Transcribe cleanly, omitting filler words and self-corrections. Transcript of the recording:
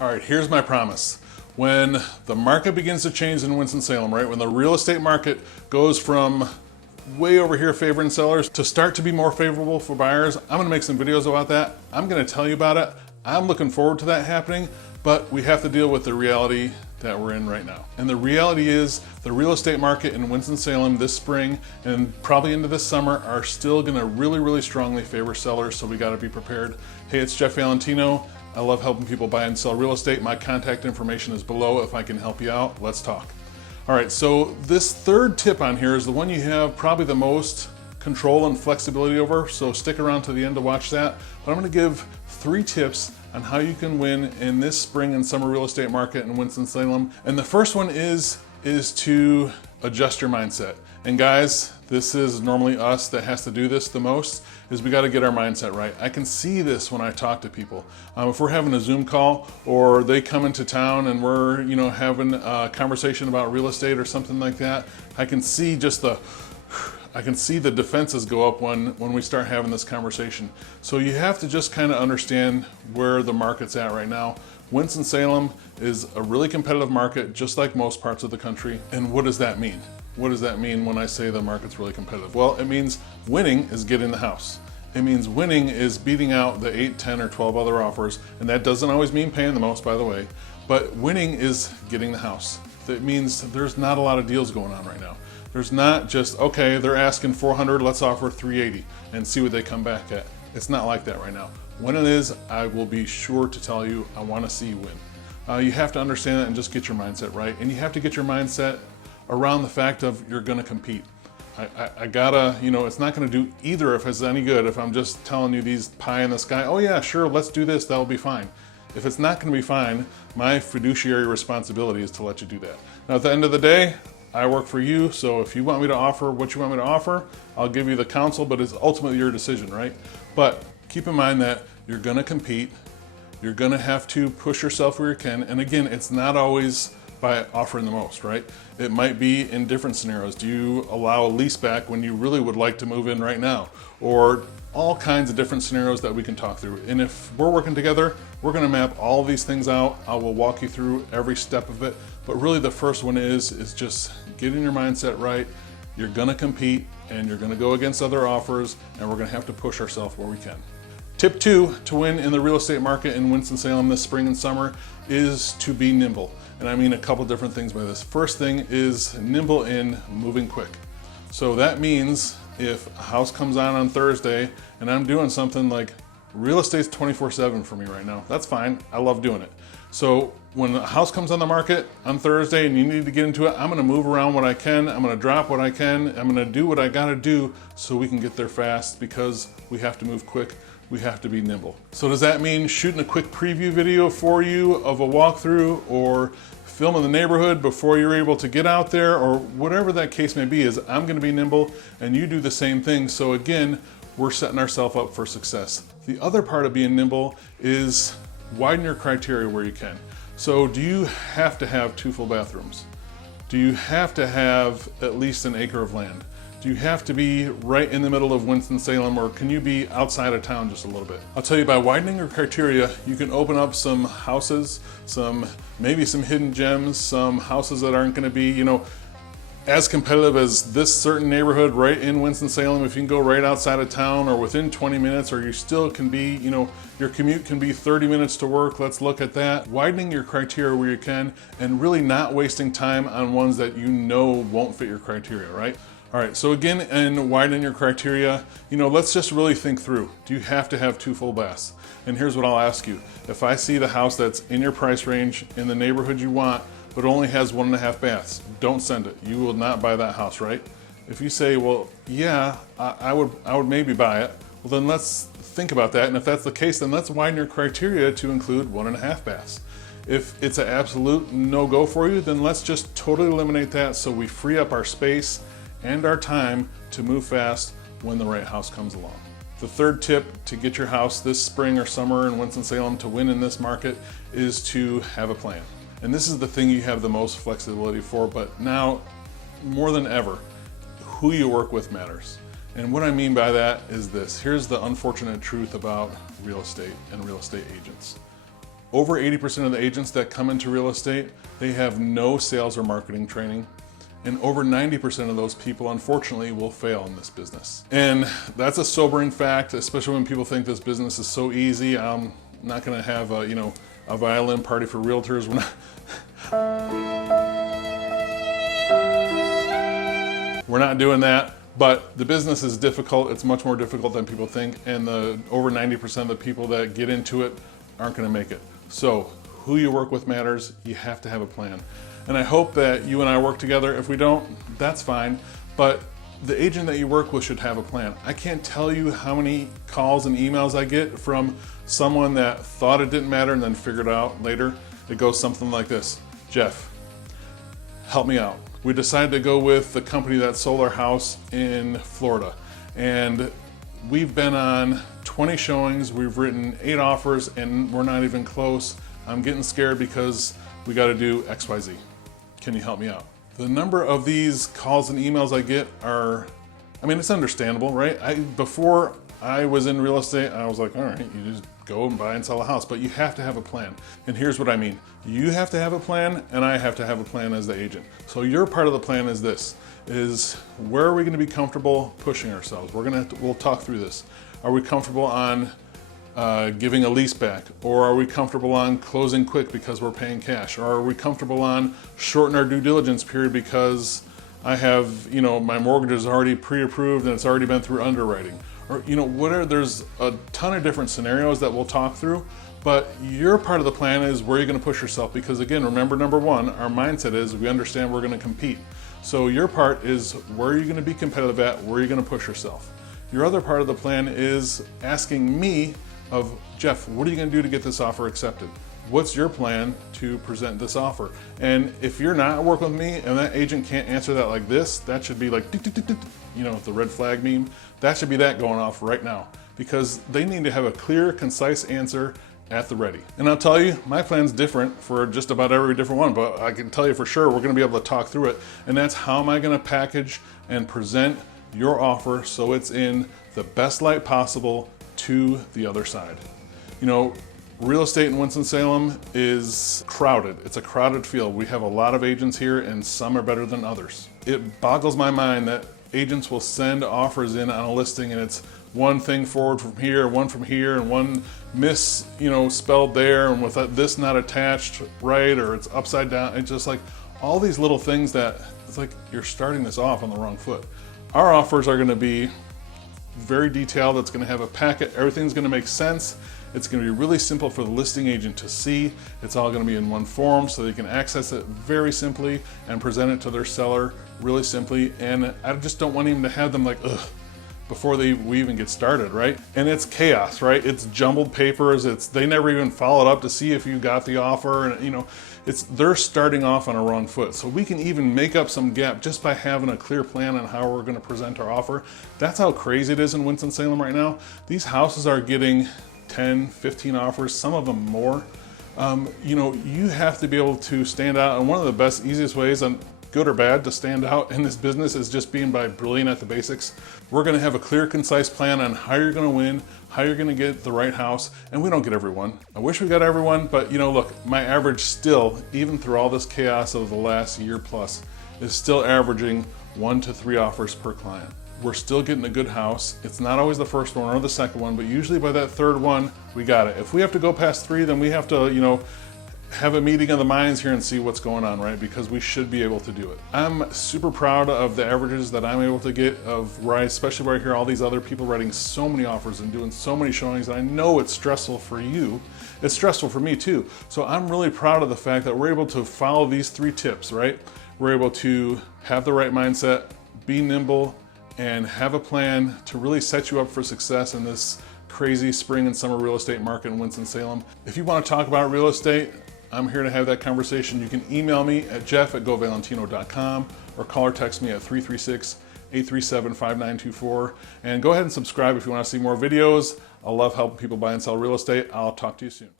All right, here's my promise. When the market begins to change in Winston-Salem, right, when the real estate market goes from way over here favoring sellers to start to be more favorable for buyers, I'm gonna make some videos about that. I'm gonna tell you about it. I'm looking forward to that happening, but we have to deal with the reality that we're in right now. And the reality is the real estate market in Winston-Salem this spring and probably into this summer are still gonna really strongly favor sellers, so we gotta be prepared. Hey, it's Jeff Valentino. I love helping people buy and sell real estate. My contact information is below if I can help you out. Let's talk. All right, so this third tip on here is the one you have probably the most control and flexibility over, so stick around to the end to watch that. But I'm gonna give 3 tips on how you can win in this spring and summer real estate market in Winston-Salem. And the first one is to adjust your mindset. And guys, this is normally us that has to do this the most, is we gotta get our mindset right. I can see this when I talk to people. If we're having a Zoom call or they come into town and we're having a conversation about real estate or something like that, I can see the defenses go up when we start having this conversation. So you have to just kind of understand where the market's at right now. Winston-Salem is a really competitive market, just like most parts of the country. And what does that mean? What does that mean when I say the market's really competitive? Well, it means winning is getting the house. It means winning is beating out the 8, 10, or 12 other offers. And that doesn't always mean paying the most, by the way. But winning is getting the house. That means there's not a lot of deals going on right now. There's not just, okay, they're asking 400, let's offer 380 and see what they come back at. It's not like that right now. When it is, I will be sure to tell you, I want to see you win. You have to understand that and just get your mindset right. And you have to get your mindset around the fact of you're gonna compete. I gotta, it's not gonna do either if it's any good if I'm just telling you these pie in the sky, oh yeah, sure, let's do this, that'll be fine. If it's not gonna be fine, my fiduciary responsibility is to let you do that. Now at the end of the day, I work for you, so if you want me to offer what you want me to offer, I'll give you the counsel, but it's ultimately your decision, right? But keep in mind that you're gonna compete, you're gonna have to push yourself where you can, and again, it's not always by offering the most, right? It might be in different scenarios. Do you allow a lease back when you really would like to move in right now? Or all kinds of different scenarios that we can talk through. And if we're working together, we're gonna map all these things out. I will walk you through every step of it. But really the first one is just getting your mindset right. You're gonna compete and you're gonna go against other offers and we're gonna have to push ourselves where we can. Tip 2 to win in the real estate market in Winston-Salem this spring and summer is to be nimble. And I mean a couple different things by this. First thing is nimble in moving quick. So that means if a house comes on Thursday and I'm doing something like real estate's 24/7 for me right now, that's fine, I love doing it. So when a house comes on the market on Thursday and you need to get into it, I'm gonna move around what I can, I'm gonna drop what I can, I'm gonna do what I gotta do so we can get there fast because we have to move quick. We have to be nimble. So does that mean shooting a quick preview video for you of a walkthrough or filming the neighborhood before you're able to get out there or whatever that case may be? Is I'm gonna be nimble and you do the same thing. So again, we're setting ourselves up for success. The other part of being nimble is widen your criteria where you can. So do you have to have 2 full bathrooms? Do you have to have at least an acre of land? Do you have to be right in the middle of Winston-Salem or can you be outside of town just a little bit? I'll tell you, by widening your criteria, you can open up some houses, maybe some hidden gems, some houses that aren't gonna be, as competitive as this certain neighborhood right in Winston-Salem. If you can go right outside of town or within 20 minutes, or you still can be, your commute can be 30 minutes to work, let's look at that. Widening your criteria where you can and really not wasting time on ones that won't fit your criteria, right? All right, so again, in widening your criteria, let's just really think through. Do you have to have 2 full baths? And here's what I'll ask you. If I see the house that's in your price range, in the neighborhood you want, but only has 1.5 baths, don't send it. You will not buy that house, right? If you say, well, yeah, I would maybe buy it, well then let's think about that. And if that's the case, then let's widen your criteria to include 1.5 baths. If it's an absolute no-go for you, then let's just totally eliminate that so we free up our space and our time to move fast when the right house comes along. The third tip to get your house this spring or summer in Winston-Salem to win in this market is to have a plan. And this is the thing you have the most flexibility for, but now more than ever, who you work with matters. And what I mean by that is this. Here's the unfortunate truth about real estate and real estate agents. Over 80% of the agents that come into real estate, they have no sales or marketing training. And over 90% of those people, unfortunately, will fail in this business. And that's a sobering fact, especially when people think this business is so easy. I'm not gonna have a violin party for realtors. We're not doing that, but the business is difficult. It's much more difficult than people think, and the over 90% of the people that get into it aren't gonna make it. So who you work with matters. You have to have a plan. And I hope that you and I work together. If we don't, that's fine. But the agent that you work with should have a plan. I can't tell you how many calls and emails I get from someone that thought it didn't matter and then figured out later. It goes something like this: Jeff, help me out. We decided to go with the company that sold our house in Florida. And we've been on 20 showings, we've written 8 offers, and we're not even close. I'm getting scared because we got to do XYZ. Can you help me out? The number of these calls and emails I get are, I mean, it's understandable, right? Before I was in real estate, I was like, all right, you just go and buy and sell a house, but you have to have a plan. And here's what I mean. You have to have a plan, and I have to have a plan as the agent. So your part of the plan is this, is where are we gonna be comfortable pushing ourselves? We'll talk through this. Are we comfortable on giving a lease back? Or are we comfortable on closing quick because we're paying cash? Or are we comfortable on shorten our due diligence period because I have, my mortgage is already pre-approved and it's already been through underwriting? Or, there's a ton of different scenarios that we'll talk through, but your part of the plan is where you're gonna push yourself, because again, remember, number one, our mindset is we understand we're gonna compete. So your part is where are you gonna be competitive at, where are you gonna push yourself? Your other part of the plan is asking me of, Jeff, what are you gonna do to get this offer accepted? What's your plan to present this offer? And if you're not working with me and that agent can't answer that like this, that should be like, the red flag meme, that should be that going off right now, because they need to have a clear, concise answer at the ready. And I'll tell you, my plan's different for just about every different one, but I can tell you for sure we're gonna be able to talk through it. And that's how am I gonna package and present your offer so it's in the best light possible to the other side. Real estate in Winston-Salem is crowded. It's a crowded field. We have a lot of agents here and some are better than others. It boggles my mind that agents will send offers in on a listing and it's one thing forward from here, one from here, and one spelled there, and with this not attached right, or it's upside down. It's just like all these little things that it's like you're starting this off on the wrong foot. Our offers are gonna be very detailed. It's gonna have a packet. Everything's gonna make sense. It's gonna be really simple for the listing agent to see. It's all gonna be in one form so they can access it very simply and present it to their seller really simply. And I just don't want even to have them like, ugh, before we even get started, right? And it's chaos, right? It's jumbled papers. They never even followed up to see if you got the offer, and they're starting off on a wrong foot. So we can even make up some gap just by having a clear plan on how we're gonna present our offer. That's how crazy it is in Winston-Salem right now. These houses are getting 10, 15 offers, some of them more. You have to be able to stand out, and one of the best, easiest ways, and good or bad, to stand out in this business is just being by brilliant at the basics. We're gonna have a clear, concise plan on how you're gonna win, how you're gonna get the right house, and we don't get everyone. I wish we got everyone, but look, my average still, even through all this chaos of the last year plus, is still averaging 1 to 3 offers per client. We're still getting a good house. It's not always the first one or the second one, but usually by that third one, we got it. If we have to go past 3, then we have to, have a meeting of the minds here and see what's going on, right? Because we should be able to do it. I'm super proud of the averages that I'm able to get especially where I hear all these other people writing so many offers and doing so many showings. And I know it's stressful for you. It's stressful for me too. So I'm really proud of the fact that we're able to follow these 3 tips, right? We're able to have the right mindset, be nimble, and have a plan to really set you up for success in this crazy spring and summer real estate market in Winston-Salem. If you want to talk about real estate, I'm here to have that conversation. You can email me at jeff@govalentino.com or call or text me at 336-837-5924. And go ahead and subscribe if you want to see more videos. I love helping people buy and sell real estate. I'll talk to you soon.